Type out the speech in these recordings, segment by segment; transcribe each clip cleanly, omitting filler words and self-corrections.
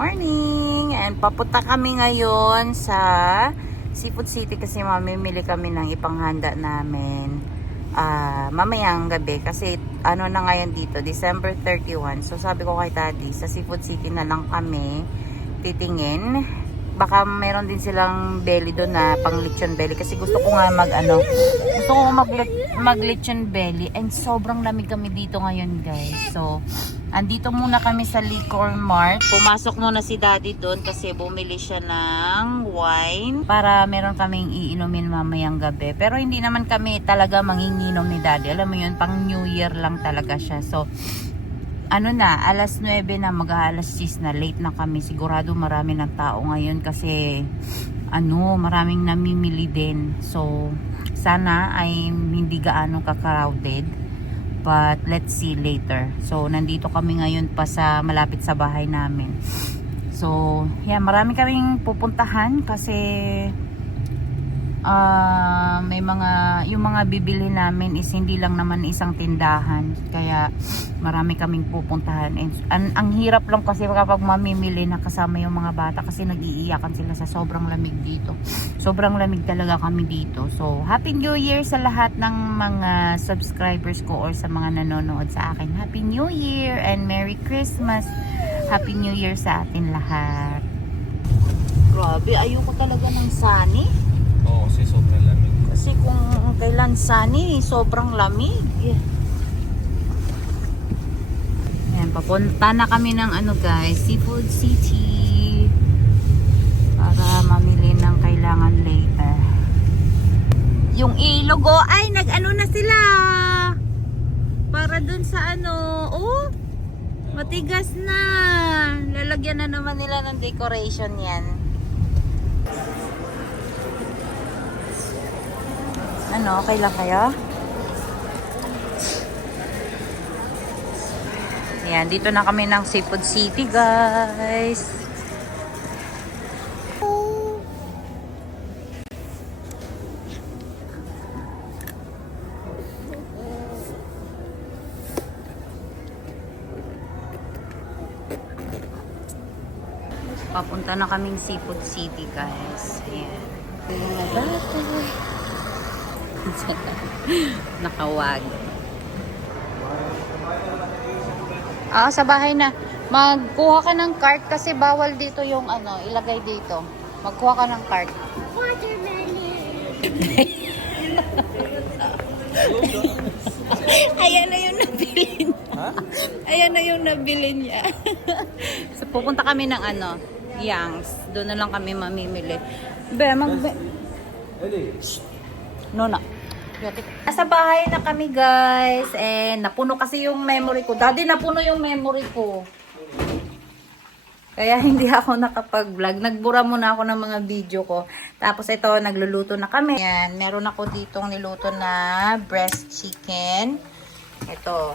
morning! And papunta kami ngayon sa Seafood City kasi mamimili kami ng ipanghanda namin mamayang gabi kasi ano na ngayon dito, December 31. So sabi ko kay Daddy, sa Seafood City na lang kami titingin. Baka meron din silang belly doon na pang lechon belly kasi gusto ko nga mag lechon belly and sobrang lamig kami dito ngayon, guys. So andito muna kami sa Liquor Mart. Pumasok muna si Daddy doon kasi bumili siya ng wine para meron kaming iinumin mamayang gabi. Pero hindi naman kami talaga manginginom ni Daddy. Alam mo yun, pang New Year lang talaga siya. So ano na, alas 9 na, mag-alas 10 na, late na kami. Sigurado marami ng tao ngayon kasi maraming namimili din. So sana ay hindi gaano ka-crowded. But let's see later. So nandito kami ngayon pa sa malapit sa bahay namin. So yeah, marami kaming pupuntahan kasi may yung mga bibili namin is hindi lang naman isang tindahan. Kaya marami kaming pupuntahan. And ang hirap lang kasi kapag mamimili na kasama yung mga bata kasi nag-iiyakan sila sa sobrang lamig dito. Sobrang lamig talaga kami dito. So Happy New Year sa lahat ng mga subscribers ko or sa mga nanonood sa akin. Happy New Year and Merry Christmas. Happy New Year sa atin lahat. Grabe, ayoko talaga ng sunny. Oo, kasi sobrang lamig. Kasi kung kailan sunny, sobrang lamig. Ayan, papunta na kami ng guys, Seafood City. Para mamili ng kailangan later. Yung ilog, ay nag-ano na sila. Para dun sa matigas na. Lalagyan na naman nila ng decoration yan. Okay lang kayo? Ayan, dito na kami ng Seafood City, guys. Papunta na kaming Seafood City, guys. Ayan. Mga bata. Nakawag. Sa bahay na. Magkuha ka ng cart kasi bawal dito yung ilagay dito. Magkuha ka ng cart. Ayan na yung nabili niya. Ayan na yung nabili niya. So pupunta kami ng Yangs. Doon na lang kami mamimili. Nona. Nasa bahay na kami, guys. And napuno kasi yung memory ko. Daddy, napuno yung memory ko. Kaya hindi ako nakapag-vlog. Nagbura muna ako ng mga video ko. Tapos ito, nagluluto na kami. Yan, meron ako ditong niluto na breast chicken. Ito.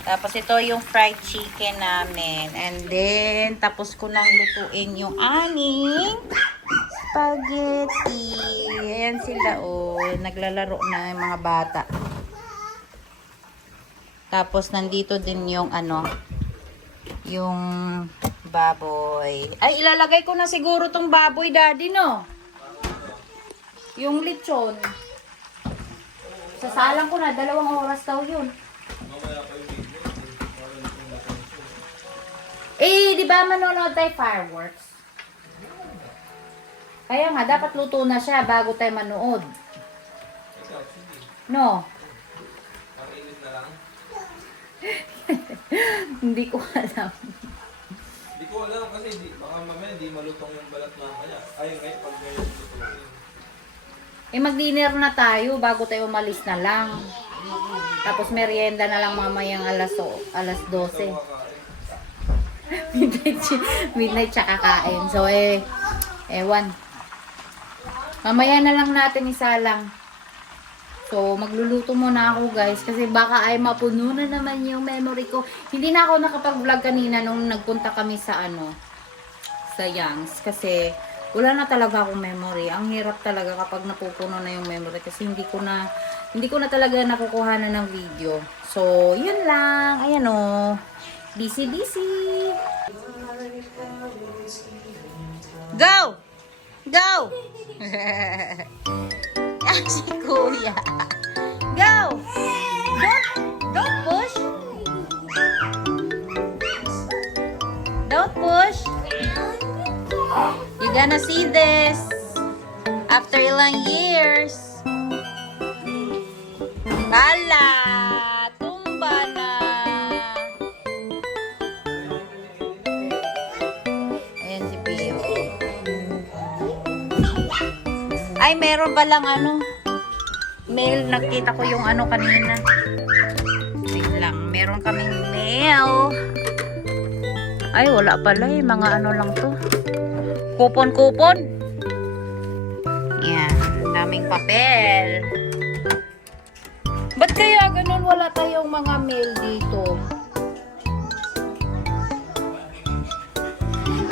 Tapos ito yung fried chicken namin. And then, tapos ko nang lutuin yung aning spaghetti. Ayan sila, naglalaro na yung mga bata. Tapos nandito din yung yung baboy. Ay, ilalagay ko na siguro tong baboy, Daddy, no? Yung lechon. Sasalang ko na, 2 oras daw yun. Di ba manonood tayo fireworks? Kaya nga, dapat luto na siya bago tayo manood. No? Hindi ko alam. Hindi ko alam kasi baka mamaya di malutong yung balat mamaya. Ay, ngayon pag ngayon lutuin. Mag-dinner na tayo bago tayo umalis na lang. Tapos merienda na lang mamayang alas 12. Midnight tsaka kain. So ewan. Mamaya na lang natin isalang. So magluluto muna ako, guys, kasi baka ay mapuno na naman yung memory ko. Hindi na ako nakapag-vlog kanina nung nagpunta kami sa sa Yangs kasi wala na talaga akong memory. Ang hirap talaga kapag napupuno na yung memory kasi hindi ko na talaga nakukuhanan ng video. So yun lang. Ayan busy. Go! Go! Ah, si Kuya. Go! Don't push. Don't push. You're gonna see this after ilang years. Hala! Tumba na! Ayan si Pio. Ay, meron ba lang ano? Mail, nakita ko yung ano kanina. Wait lang, meron kaming mail. Ay, wala pala eh. Mga ano lang to. Kupon-kupon. Yan, daming papel. Ba't kaya ganun wala tayong mga mail dito?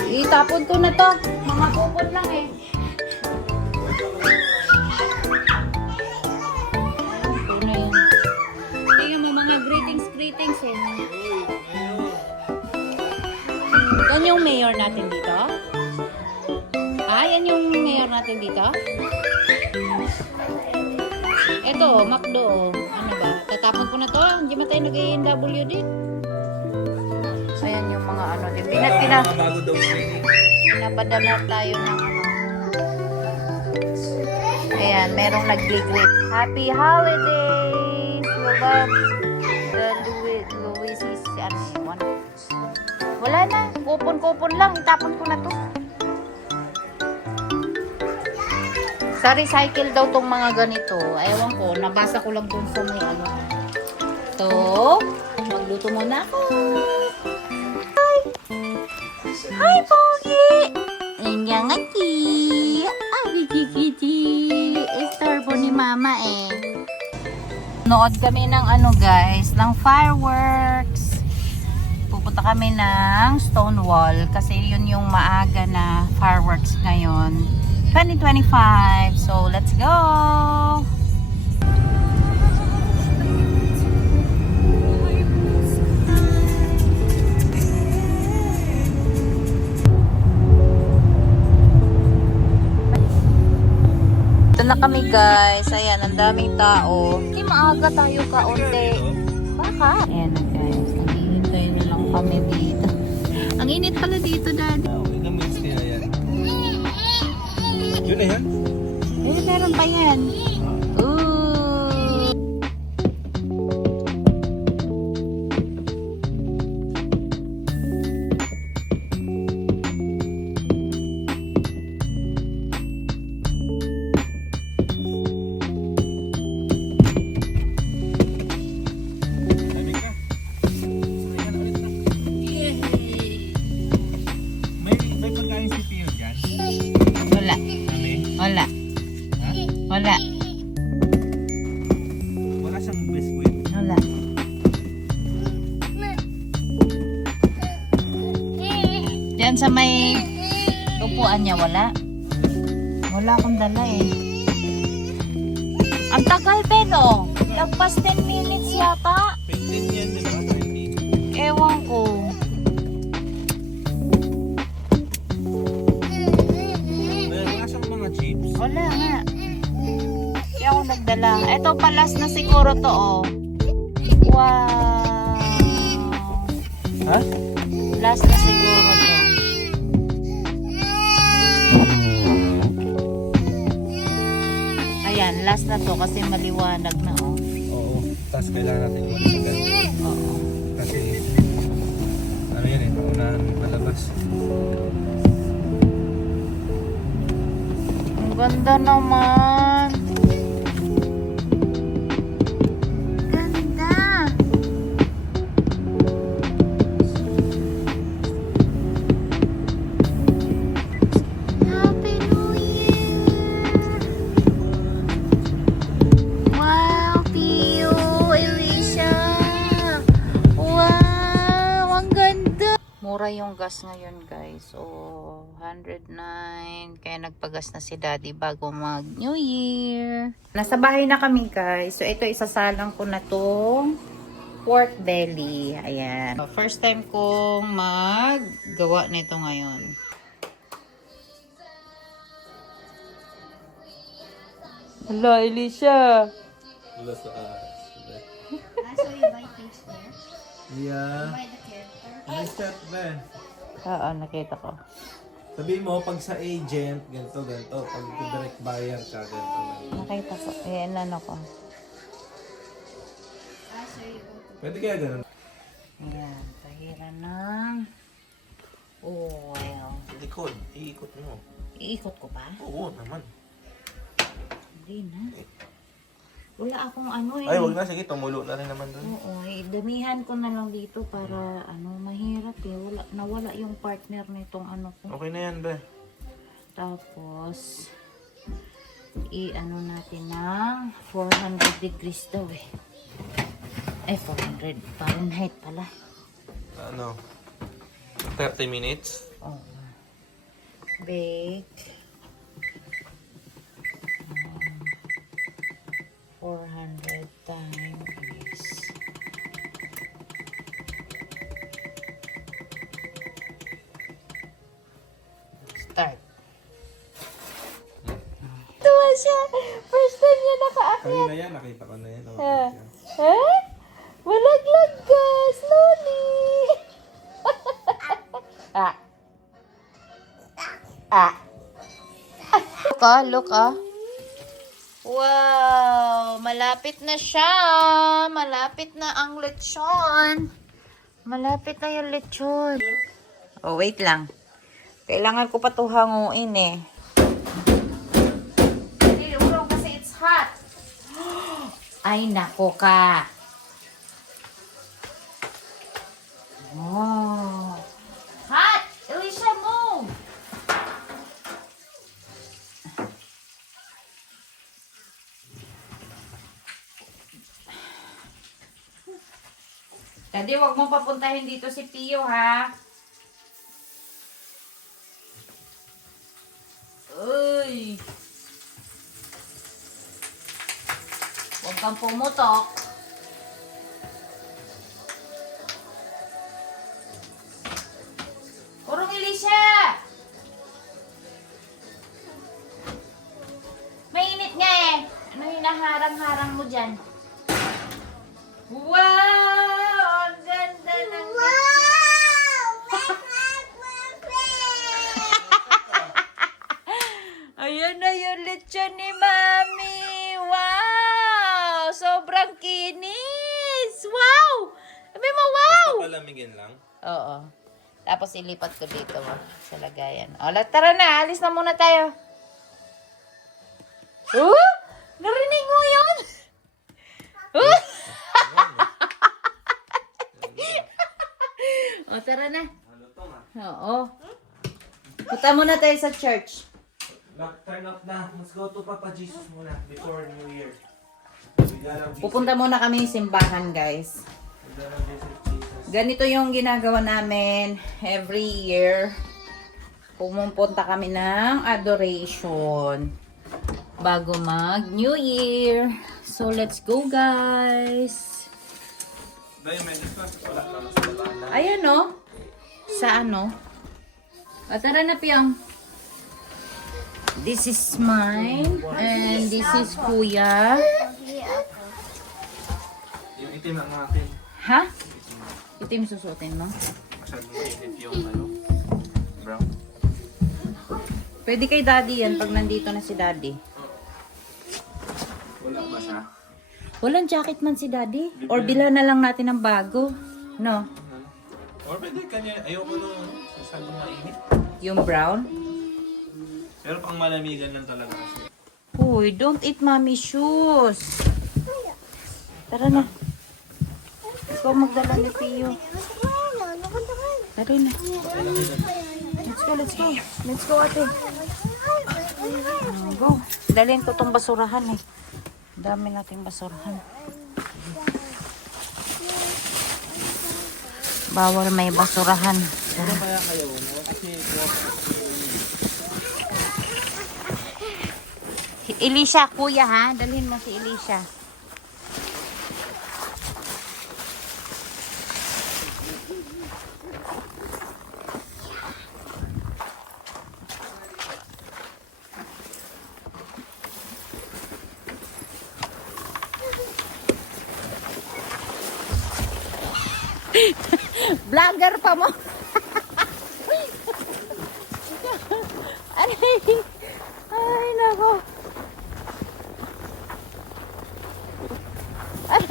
Itapon ko na to. Mga kupon lang eh. Ito na yun. Tingnan mo mga greetings eh. Yan yung mayor natin dito? Ah, yan yung mayor natin dito? Ito, McDo. Ano ba? Tatapon ko na to. Hindi ba tayo nag-ANWD? Ayan yung mga ano din. Bago daw training. Pinapadala tayo ng ano. Ayan, merong nag-greet. Happy holidays! We love the Louises. Ano yun? Wala na. Kupon-kupon lang. Itapon ko na to. Sa recycle daw tong mga ganito. Ewan ko, nabasa ko lang dun sa may ano. So, magluto muna ako. Hi! Hi, Pogi! Ayan nga, Ti! Ay, Kiki! Istorbo ni Mama eh. Nood kami ng ano guys, ng fireworks. Pupunta kami ng Stonewall kasi yun yung maaga na fireworks ngayon. 2025. So, let's go! Ito na kami guys. Ayan, ang daming tao. Hindi maaga tayo kaunti. Baka? Ayan na guys. Naghihintay na lang kami dito. Ang init pala dito, Daddy. Namis nila yan. Yun na yan? Eh, meron pa yan. Ooh. Lamig ka. Ayan, ulit na. May pagkain si Pio dyan? Wala. Kami? Wala. Ha? Wala. Wala siyang biskuit. Wala. Diyan sa may upuan niya, wala. Wala akong dala eh. Ang tagal pero. Lagpas 10 minutes yata. 15 yan, di ba? 20. Ewan ko. Wala siyang mga chips. Wala nga. Kaya ako nagdala. Ito pa last na siguro to oh. Wow. Ha? Last na siguro to. Ayan, last na to kasi maliwanag na oh. Oo. Tapos kailangan natin ulit. Oo. Kasi ano yan eh, paunahan palabas. Ang ganda naman. Ganda. Happy New Year. Wow, Pio, Alicia. Wow, ang ganda. Mura yung gas ngayon, guys. So, 109. Kaya nagpagas na si Daddy bago mag New Year. Nasa bahay na kami, guys. So, ito isasalang ko na tong pork belly. Ayan. First time kong maggawa nito ngayon. Hala, Elisha. Wala sa So you buy things there? Yeah. Buy the character? Nice chat, Ben. Oo, nakita ko. Sabihin mo, pag sa agent, ganito, ganito. Pag direct buyer ka, ganito. Nakita ko. Eh, ano ko. So you go to... Pwede kaya ganun. Ayan, tahira ng oil. Likod, iikot mo. Iikot ko pa? Oo naman. Hindi na. Wala akong ano eh. Ay, wag na. Sige, tumulo na rin naman doon. Oo, damihan ko na lang dito para mahirap eh. Nawala yung partner nitong ano ko. Okay na yan, be. Tapos, natin ng 400 degrees daw eh. Ay, 400 Fahrenheit pala. Ano? 30 minutes? Oh. Bake. 400 times. Start. Tuwa siya. First time niya nakaakyat. Kanina yan, nakita ko na yan. Ha? Walaglag ka. Slowly. ah. Ah. Look ah. Wow, malapit na siya. Malapit na ang lechon. Malapit na yung lechon. Oh, wait lang. Kailangan ko pa ito hanguin eh. Nilulong kasi it's hot. Ay, nako ka. Oh. Hot! Elisha, move! Daddy, wag mo papuntahin dito si Pio, ha? Uy! Huwag kang pumutok. Kurong Elisha! Mainit nga eh. Ano hinaharang-harang mo dyan? Wow! Ang ganda ng... Ayan na yung lechon ni Mami. Wow! Sobrang kinis. Wow! Sabi mo, wow! Palamigin lang. Oo. Tapos ilipat ko dito sa lagayan. O, tara na. Alis na muna tayo. Narinig mo yun? O, tara na. Oo. Punta muna tayo sa church. Turn off na. Let's go to Papa Jesus muna before New Year. Pupunta muna kami sa simbahan, guys. Ganito yung ginagawa namin every year. Pumupunta kami ng adoration bago mag New Year. So, let's go, guys. Ayan, no? Sa ano? O, tara na, Piyong. This is mine. And this is Kuya. Yung itim ang akin. Ha? Itim susutin mo? Masyadong mainit yung ano. Brown. Pwede kay Daddy yan pag nandito na si Daddy. Wala ba siya? Walang jacket man si Daddy? Or bilhan na lang natin ng bago? No? Or pwede kanya. Ayoko nung masyadong mainit. Yung brown? Pero pang malamigan lang talaga kasi. Uy, don't eat mommy shoes. Tara na. Ikaw magdala ni Pio. Tara na. Let's go, let's go. Let's go, ate. Go. Dalhin ko tong basurahan eh. Dami nating basurahan. Bawal may basurahan. Ano kaya kayo mo? Kasi Elisha, kuya ha. Dalhin mo si Elisha. Vlogger pa mo. Ay, nako. Ay.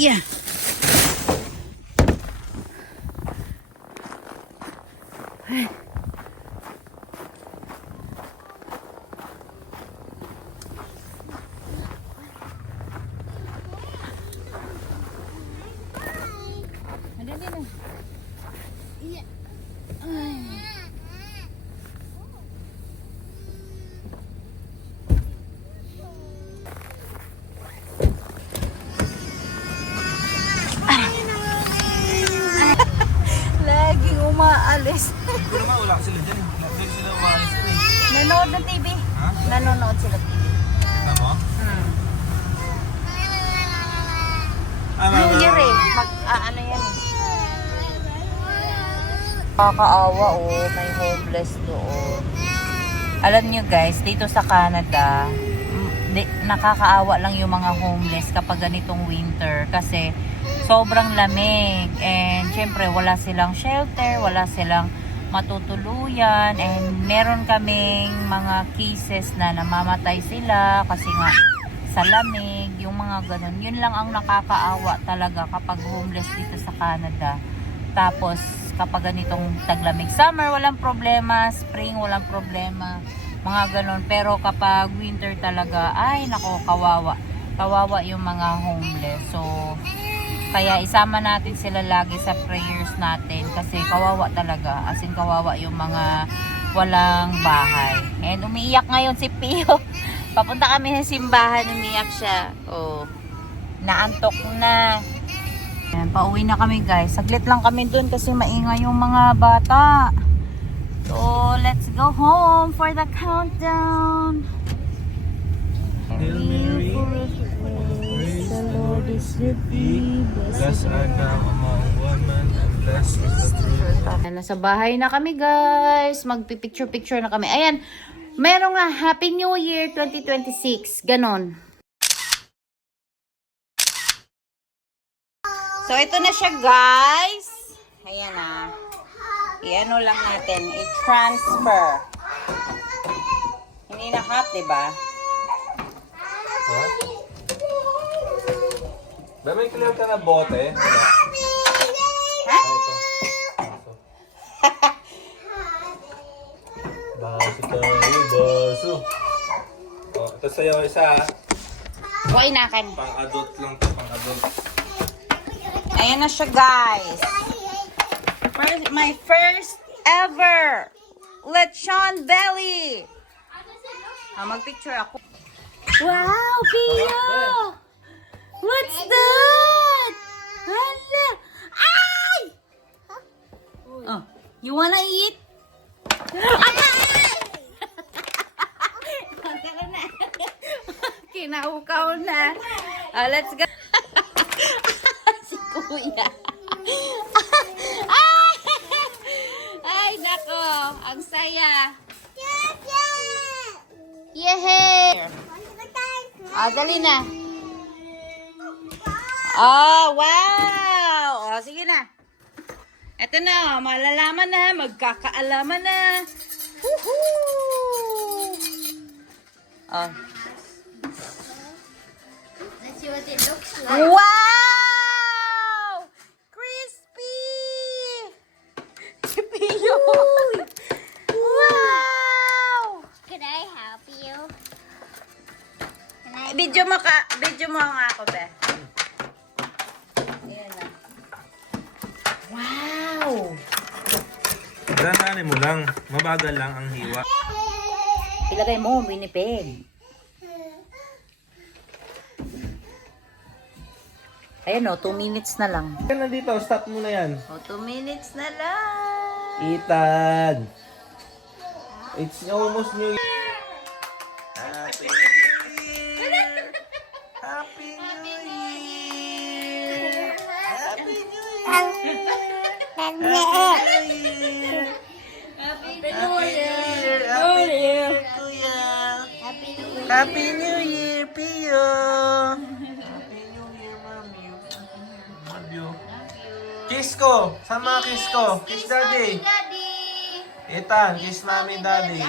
Yeah. Yeah. Madali na. Yeah. Laging umaalis. Ito naman, wala ka sila dyan. Hindi sila umalis dyan eh. Nanonood ng TV. Ha? Nanonood sila TV. Tama? New Year eh. Ano yan eh. Kakaawa oh. May homeless doon. Alam nyo guys, dito sa Canada, nakakaawa lang yung mga homeless kapag ganitong winter. Kasi sobrang lamig. And syempre wala silang shelter, wala silang matutuluyan. And meron kaming mga cases na namamatay sila kasi nga sa lamig, yung mga ganun. Yun lang ang nakakaawa talaga kapag homeless dito sa Canada. Tapos kapag ganitong taglamig, summer walang problema, spring walang problema, mga ganun. Pero kapag winter talaga, ay nako, kawawa. Kawawa yung mga homeless. So kaya isama natin sila lagi sa prayers natin kasi kawawa talaga. As in kawawa yung mga walang bahay. And umiiyak ngayon si Pio. Papunta kami sa simbahan, umiiyak siya. Oh, naantok na. Ayan, pauwi na kami guys. Saglit lang kami dun kasi maingay yung mga bata. So, let's go home for the countdown. Hail Mary, praise the Lord is with thee. Blessed art thou among women, and blessed is the fruit of Nasa bahay na kami guys. Magpipicture-picture na kami. Ayan, meron nga Happy New Year 2026. Ganon. So, ito na siya guys. Ayan na. I-ano lang natin. I-transfer. Hindi na half, diba? Ha? Ba, may clear ka na bote? Ha? Ito. Baso tayo, baso. Oh, ito sa'yo isa. Kuhain na akin. Pang-adult lang to, pang-adult. Ayan na siya guys. My first ever lechon belly. Magpicture ako. Wow, Pio! What's that? Hala! Ay! Oh, you wanna eat? Kinaukaw na. Let's go. Si Kuya. Ay, nako. Ang saya. Yehey! Dali na. Oh, wow! Sige na. Ito na, malalaman na, magkakaalaman na. Woohoo! Let's see what it looks like. Wow! Crispy! Pio! Wow! Can I help you? Video mo nga ako, be. Ayan na. Wow! Danaanin mo lang. Mabagal lang ang hiwa. Ilagay mo, Winnipeg. Ayan o, 2 minutes na lang. Yan nandito, stop mo na yan. O, 2 minutes na lang. Ethan! It's almost New Year! Happy New Year! Happy New Year! Happy New Year! Happy New Year! Happy New Year! Happy New Year, Kuya! Happy New Year, Pio! Happy New Year, Mami! Love you! Kiss ko! Saan mga kiss ko? Kiss Daddy! Daddy. Ethan, kiss Mami Daddy!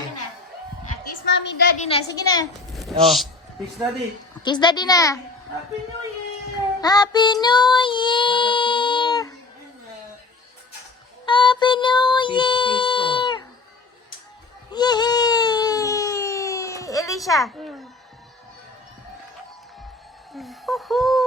Kiss Mommy Daddy na. Sige na. Oh, kiss Daddy! Kiss Daddy na. Happy New Year! Happy New Year! Happy New Kiss ko! Year! Yay! Elisha. Woohoo!